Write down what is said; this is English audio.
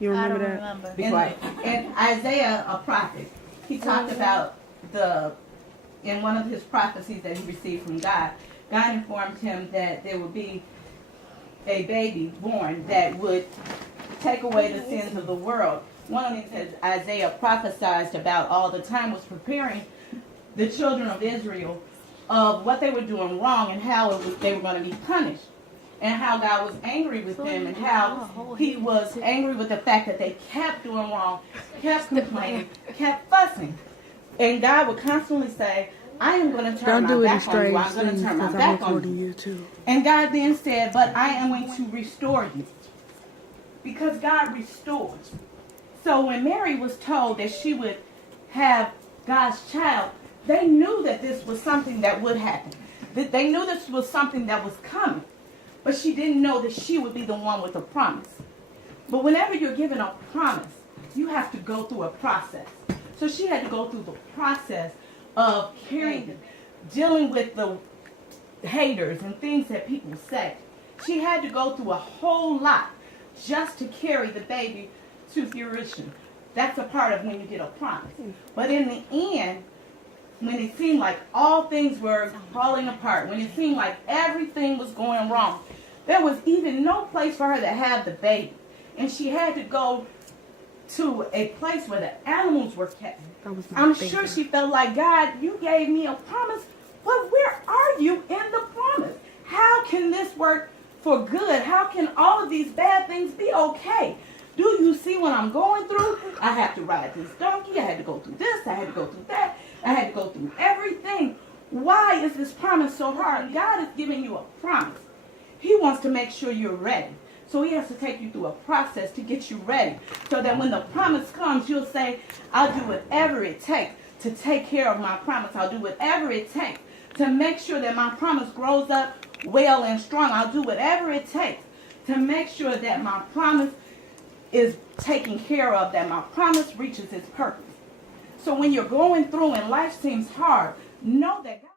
You I remember don't that? remember. Be quiet. And Isaiah, a prophet, he talked about in one of his prophecies that he received from God, God informed him that there would be a baby born that would take away the sins of the world. One of the things that Isaiah prophesied about all the time was preparing the children of Israel of what they were doing wrong and how they were going to be punished, and how God was angry with them, and how he was angry with the fact that they kept doing wrong, kept complaining, kept fussing. And God would constantly say, I am going to turn Don't my do any back on you. I'm strange going to things turn my because I'm back on recording you. you too. And God then said, but I am going to restore you. Because God restores. So when Mary was told that she would have God's child, they knew that this was something that would happen. That they knew this was something that was coming. But she didn't know that she would be the one with the promise. But whenever you're given a promise, you have to go through a process. So she had to go through the process of dealing with the haters and things that people say. She had to go through a whole lot just to carry the baby to fruition. That's a part of when you get a promise. But in the end, when it seemed like all things were falling apart, when it seemed like everything was going wrong, there was even no place for her to have the baby. And she had to go to a place where the animals were kept. I'm sure she felt like, God, you gave me a promise, but where are you in the promise? How can this work for good? How can all of these bad things be okay? Do you see what I'm going through? I have to ride this donkey. I had to go through this. I had to go through that. I had to go through everything. Why is this promise so hard? God is giving you a promise. He wants to make sure you're ready. So he has to take you through a process to get you ready. So that when the promise comes, you'll say, I'll do whatever it takes to take care of my promise. I'll do whatever it takes to make sure that my promise grows up well and strong. I'll do whatever it takes to make sure that my promise is taken care of, that my promise reaches its purpose. So when you're going through and life seems hard, know that God